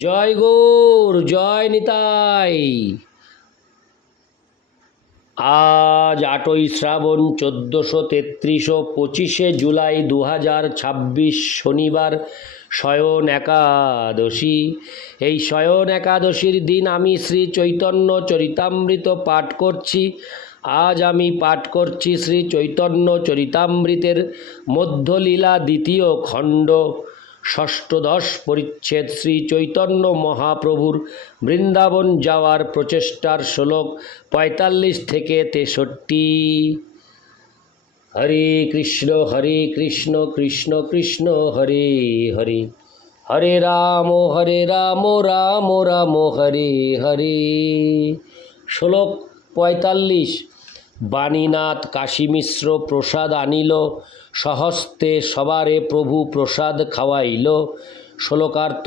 জয় গৌর, জয় নিতাই। আজ 8ই শ্রাবণ 1433 25 জুলাই 2026 শনিবার, শয়ন একাদশী। এই শয়ন একাদশীর দিন আমি শ্রী চৈতন্য চরিতামৃত পাঠ করছি। আজ আমি পাঠ করছি শ্রী চৈতন্য চরিতামৃতের মধ্যলীলা দ্বিতীয় খণ্ড, ষষ্ঠদশ পরিচ্ছেদ, শ্রী চৈতন্য মহাপ্রভুর বৃন্দাবন যাওয়ার প্রচেষ্টার শ্লোক 45 থেকে 63। হরে কৃষ্ণ কৃষ্ণ কৃষ্ণ হরে হরে, হরে রাম রাম রাম হরে হরে। শ্লোক 45। বাণীনাথ কাশী মিশ্র প্রসাদ আনিল, সহস্তে সবারে প্রভু প্রসাদ খাওয়াইল। শ্লোকার্থ: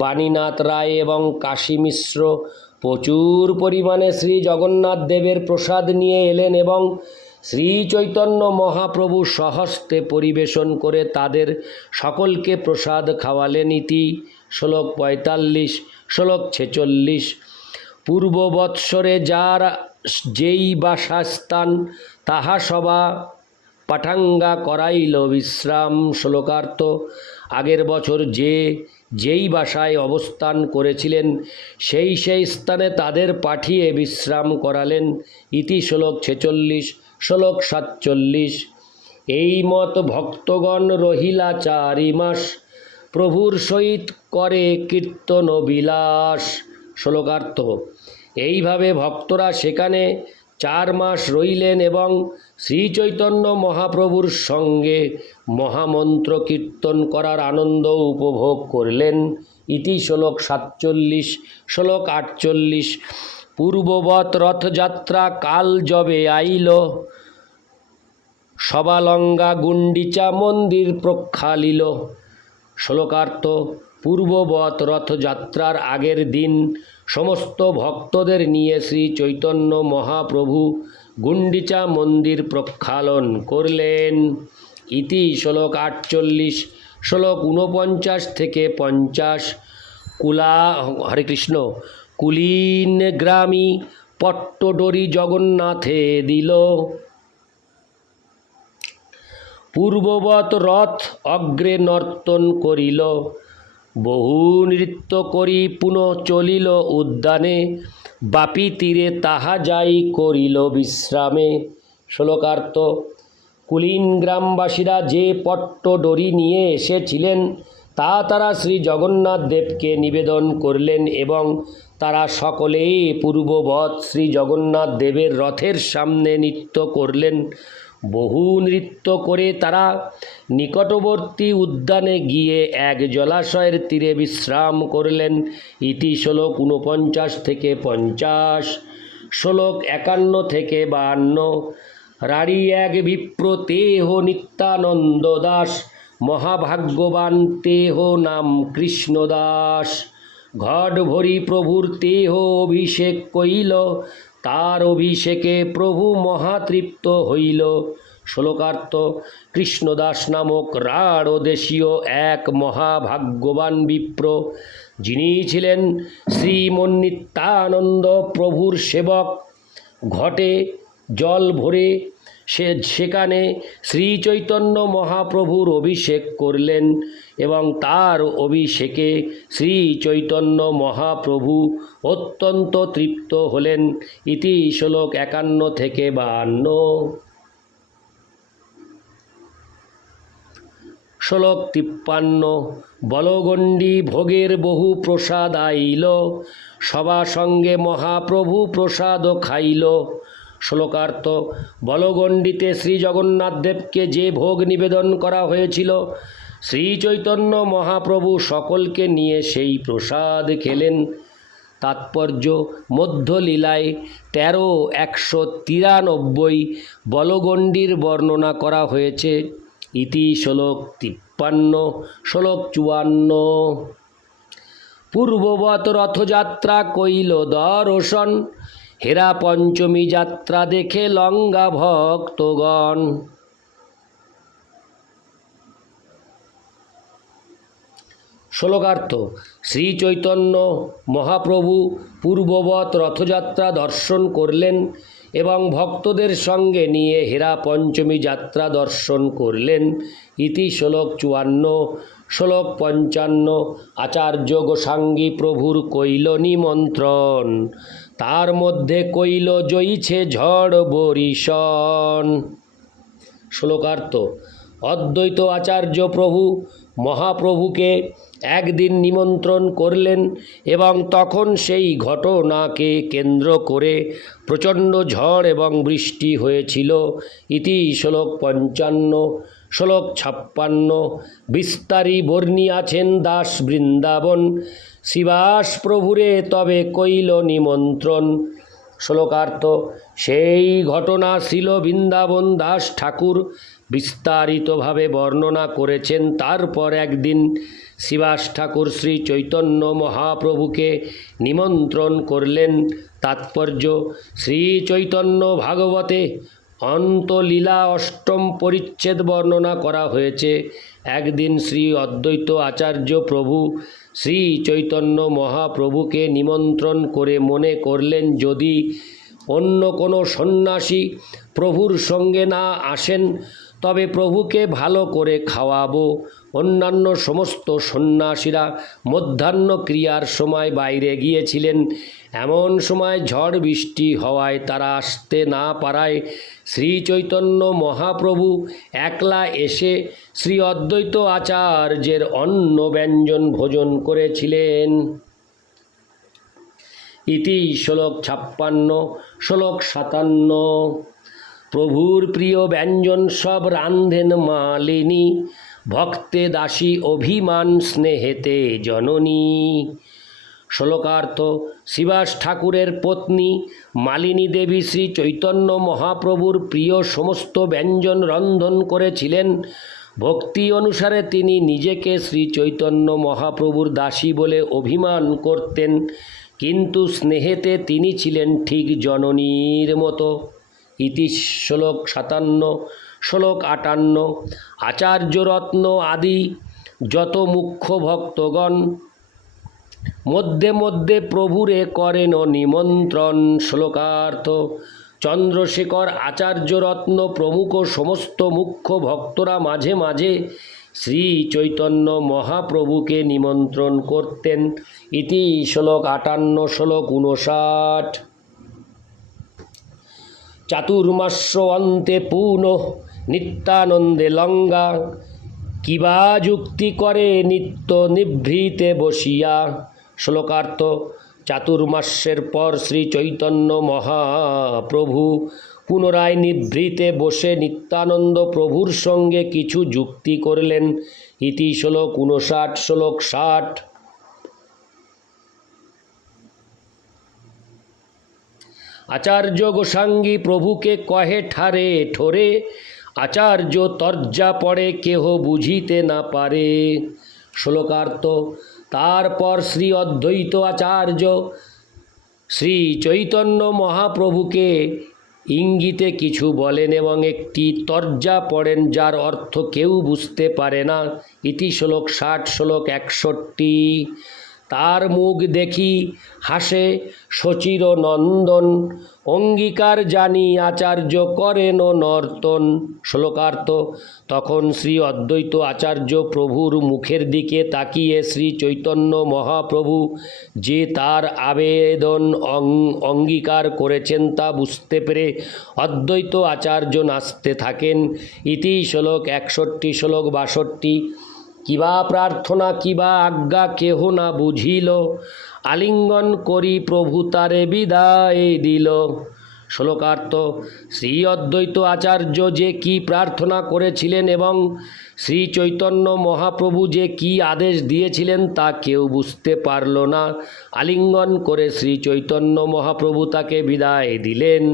বাণীনাথ রায় এবং কাশী মিশ্র প্রচুর পরিমাণে শ্রী জগন্নাথ দেবের প্রসাদ নিয়ে এলেন এবং শ্রী চৈতন্য মহাপ্রভু স্বহস্তে পরিবেশন করে তাদের সকলকে প্রসাদ খাওয়ালেন। ইতি। শ্লোক 45। শ্লোক 46। পূর্ব বৎসরে যার যেই বাসস্থান, তাহা সবা পাঠাঙ্গা করাইল বিশ্রাম। শ্লোকার্থ: আগের বছর যেই বাসায় অবস্থান করেছিলেন সেই স্থানে তাদের পাঠিয়ে বিশ্রাম করালেন। ইতি। শ্লোক 46। শ্লোক 47। এই মত ভক্তগণ রহিলা 4 মাস, প্রভুর সহিত করে কীর্তন বিলাস। শ্লোকার্থ: এইভাবে ভক্তরা সেখানে 4 মাস রইলেন এবং শ্রীচৈতন্য মহাপ্রভুর সঙ্গে মহামন্ত্র কীর্তন করার আনন্দ উপভোগ করলেন। ইতি। শ্লোক 47। শ্লোক 48। পূর্ববৎ রথযাত্রা কাল যবে আইল, সবালঙ্গা গুন্ডিচা মন্দির প্রক্ষালিল। শ্লোকার্থ: পূর্ববৎ রথযাত্রার আগের দিন সমস্ত ভক্তদের নিয়ে শ্রী চৈতন্য মহাপ্রভু গুন্ডিচা মন্দির প্রক্ষালন করলেন। ইতি। শ্লোক 48। শ্লোক 49 থেকে 50। হরে কৃষ্ণ। কুলীন গ্রামী পট্টডরি জগন্নাথে দিল, পূর্ববৎ রথ অগ্রে নর্তন করিল। বহু নৃত্য করি পুনঃ চলিল উদ্যানে, বাপি তীরে তাহা যাই করিল বিশ্রামে। শ্লোকার্থ: কুলীন গ্রামবাসীরা যে পট্টডরি নিয়ে এসেছিলেন তা তারা শ্রী জগন্নাথ দেবকে নিবেদন করলেন এবং তারা সকলেই পূর্ববৎ শ্রী জগন্নাথ দেবের রথের সামনে নৃত্য করলেন। বহু নৃত্য করে তারা নিকটবর্তী উদ্যানে গিয়ে এক জলাশয়ের তীরে বিশ্রাম করলেন। ইতি। শ্লোক 49 থেকে 50। শ্লোক 51 থেকে 52। রাড়ি এক বিপ্র তেহ নিত্যানন্দ দাস, মহাভাগ্যবান তেহ নাম কৃষ্ণদাস। ঘট ভরি প্রভুর তেহ অভিষেক কইল, তার অভিষেকে প্রভু মহাতৃপ্ত হইল। শ্লোকার্থ: কৃষ্ণদাস নামক রাঢ় দেশীয় এক মহাভাগ্যবান বিপ্র, যিনি ছিলেন শ্রীমন্নিত্যানন্দ প্রভুর সেবক, ঘটে জল ভরে সেখানে শ্রীচৈতন্য মহাপ্রভুর অভিষেক করলেন এবং তার অভিষেকে শ্রী চৈতন্য মহাপ্রভু অত্যন্ত তৃপ্ত হলেন। ইতি। শ্লোক 51 থেকে 52। শ্লোক 53। বলগণ্ডী ভোগের বহু প্রসাদ আইল, সবা সঙ্গে মহাপ্রভু প্রসাদ খাইল। শ্লোকার্থ: বলগণ্ডীতে শ্রী জগন্নাথ দেবকে যে ভোগ নিবেদন করা হয়েছিল, শ্রী চৈতন্য মহাপ্রভু সকলকে নিয়ে সেই প্রসাদ খেলেন। তাৎপর্য: মধ্যলীলায় 13:193 বলগণ্ডীর বর্ণনা করা হয়েছে। ইতি। শ্লোক 53। শ্লোক 54। পূর্ববৎ রথযাত্রা কইল দর্শন, হেরা পঞ্চমী যাত্রা দেখে লঙ্গা ভক্তগণ। শ্লোকার্থ। শ্রী চৈতন্য মহাপ্রভু পূর্ববৎ রথযাত্রা দর্শন করলেন এবং ভক্তদের সঙ্গে নিয়ে হেরা পঞ্চমী যাত্রা দর্শন করলেন। ইতি শ্লোক 54। শ্লোক 55। আচার্য গোসাঙ্গী প্রভুর কইল নিমন্ত্রণ, তার মধ্যে কইল জইছে ঝড় বরিশন। শ্লোকার্থ। অদ্বৈত আচার্য প্রভু মহাপ্রভুকে একদিন নিমন্ত্রণ করলেন এবং তখন সেই ঘটনাকে কেন্দ্র করে প্রচণ্ড ঝড় এবং বৃষ্টি হয়েছিল। ইতি শ্লোক 55। শ্লোক 56। বিস্তারি বর্ণিয়াছেন দাস বৃন্দাবন, শিবাস প্রভুরে তবে কইল নিমন্ত্রণ। শ্লোকার্থ। সেই ঘটনা শ্রীল বৃন্দাবন দাস ঠাকুর বিস্তারিতভাবে বর্ণনা করেছেন। তারপর একদিন শিবাস ঠাকুর শ্রী চৈতন্য মহাপ্রভুকে নিমন্ত্রণ করলেন। তাৎপর্য: শ্রী চৈতন্য ভাগবতে অন্তলীলা অষ্টম পরিচ্ছেদ বর্ণনা করা হয়েছে। একদিন শ্রী অদ্বৈত আচার্য প্রভু শ্রী চৈতন্য মহাপ্রভুকে নিমন্ত্রণ করে মনে করলেন, যদি অন্য কোনো সন্ন্যাসী প্রভুর সঙ্গে না আসেন তবে প্রভুকে ভালো করে খাওয়াবো। অন্যান্য সমস্ত সন্ন্যাসীরা মধ্যাহ্ন ক্রিয়ার সময় বাইরে গিয়েছিলেন। এমন সময় ঝড় বৃষ্টি হওয়ায় তারা আসতে না পারায় শ্রী চৈতন্য মহাপ্রভু একলা এসে শ্রী অদ্বৈত আচার্যের অন্ন ব্যঞ্জন ভোজন করেছিলেন। ইতি শ্লোক 56। শ্লোক 57। প্রভুর প্রিয় ব্যঞ্জন সব রান্ধেন মালিনী, ভক্তে দাসী অভিমান স্নেহেতে জননী। শ্লোকার্থ। শিবাস ঠাকুরের পত্নী মালিনী দেবী শ্রী চৈতন্য মহাপ্রভুর প্রিয় সমস্ত ব্যঞ্জন রন্ধন করেছিলেন। ভক্তি অনুসারে তিনি নিজেকে শ্রী চৈতন্য মহাপ্রভুর দাসী বলে অভিমান করতেন, কিন্তু স্নেহেতে তিনি ছিলেন ঠিক জননীর মতো। ইতি শ্লোক 57। শ্লোক 58। আচার্যরত্ন আদি যত মুখ্য ভক্তগণ মধ্যে মধ্যে প্রভুরে করেন নিমন্ত্রণ। শ্লোকার্থ। চন্দ্রশেখর আচার্যরত্ন প্রমুখ সমস্ত মুখ্য ভক্তরা মাঝে মাঝে শ্রী চৈতন্য মহাপ্রভুকে নিমন্ত্রণ করতেন। ইতি শ্লোক 58। শ্লোক 59। চাতুর্মাস্য অন্তে পুনঃ নিত্যানন্দে লঙ্গা, কিবা যুক্তি করে নিত্য নিভৃতে বসিয়া। শ্লোকার্থ। চাতুর্মাস্যের পর শ্রী চৈতন্য মহাপ্রভু পুনরায় নিভৃতে বসে নিত্যানন্দ প্রভুর সঙ্গে কিছু যুক্তি করলেন। ইতি শ্লোক 59। শ্লোক 60। আচার্য গোসাঙ্গী প্রভুকে কহে ঠারে ঠোরে, আচার্য তর্জা পড়ে কেহ বুঝিতে না পারে। শ্লোকার্থ। তারপর শ্রী অদ্বৈত আচার্য শ্রী চৈতন্য মহাপ্রভুকে ইঙ্গিতে কিছু বলেন এবং একটি তর্জা পড়েন, যার অর্থ কেউ বুঝতে পারে না। ইতি শ্লোক 60। শ্লোক 61। তার মুখ দেখি হাসে শচির নন্দন, অঙ্গীকার জানি আচার্য করেন নর্তন। শ্লোকার্থ। তখন শ্রী অদ্বৈত আচার্য প্রভুর মুখের দিকে তাকিয়ে শ্রী চৈতন্য মহাপ্রভু যে তার আবেদন অঙ্গীকার করেছেন তা বুঝতে পেরে অদ্বৈত আচার্য নাচতে থাকেন। ইতি শ্লোক 61। শ্লোক 62। কিবা প্রার্থনা কিবা আজ্ঞা কেহ না বুঝিল, আলিঙ্গন করি প্রভু তারে বিদায় দিল। শ্লোকার্থ। শ্রী অদ্বৈত আচার্য যে কি প্রার্থনা করেছিলেন এবং শ্রী চৈতন্য মহাপ্রভু যে কি আদেশ দিয়েছিলেন তা কেউ বুঝতে পারল না। আলিঙ্গন করে শ্রী চৈতন্য মহাপ্রভু তাকে বিদায় দিলেন।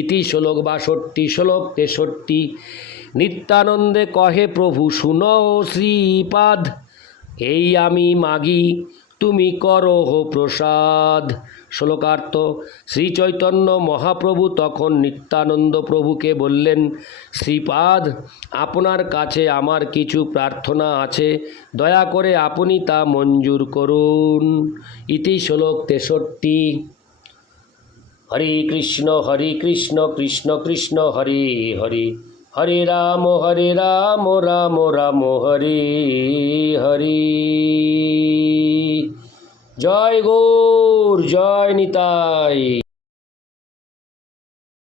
ইতি শ্লোক 62। শ্লোক 63। নিত্যানন্দে কহে প্রভু শুনো শ্রীপাদ, এই আমি মাগি তুমি করহ প্রসাদ। শ্লোকার্থ। শ্রী চৈতন্য মহাপ্রভু তখন নিত্যানন্দ প্রভুকে বললেন, শ্রীপাদ, আপনার কাছে আমার কিছু প্রার্থনা আছে, দয়া করে আপনি তা মঞ্জুর করুন। ইতি শ্লোক 63। হরে কৃষ্ণ কৃষ্ণ কৃষ্ণ হরে হরে, হরে রাম রাম রাম হরে হরে। জয় গৌর, জয় নিতাই।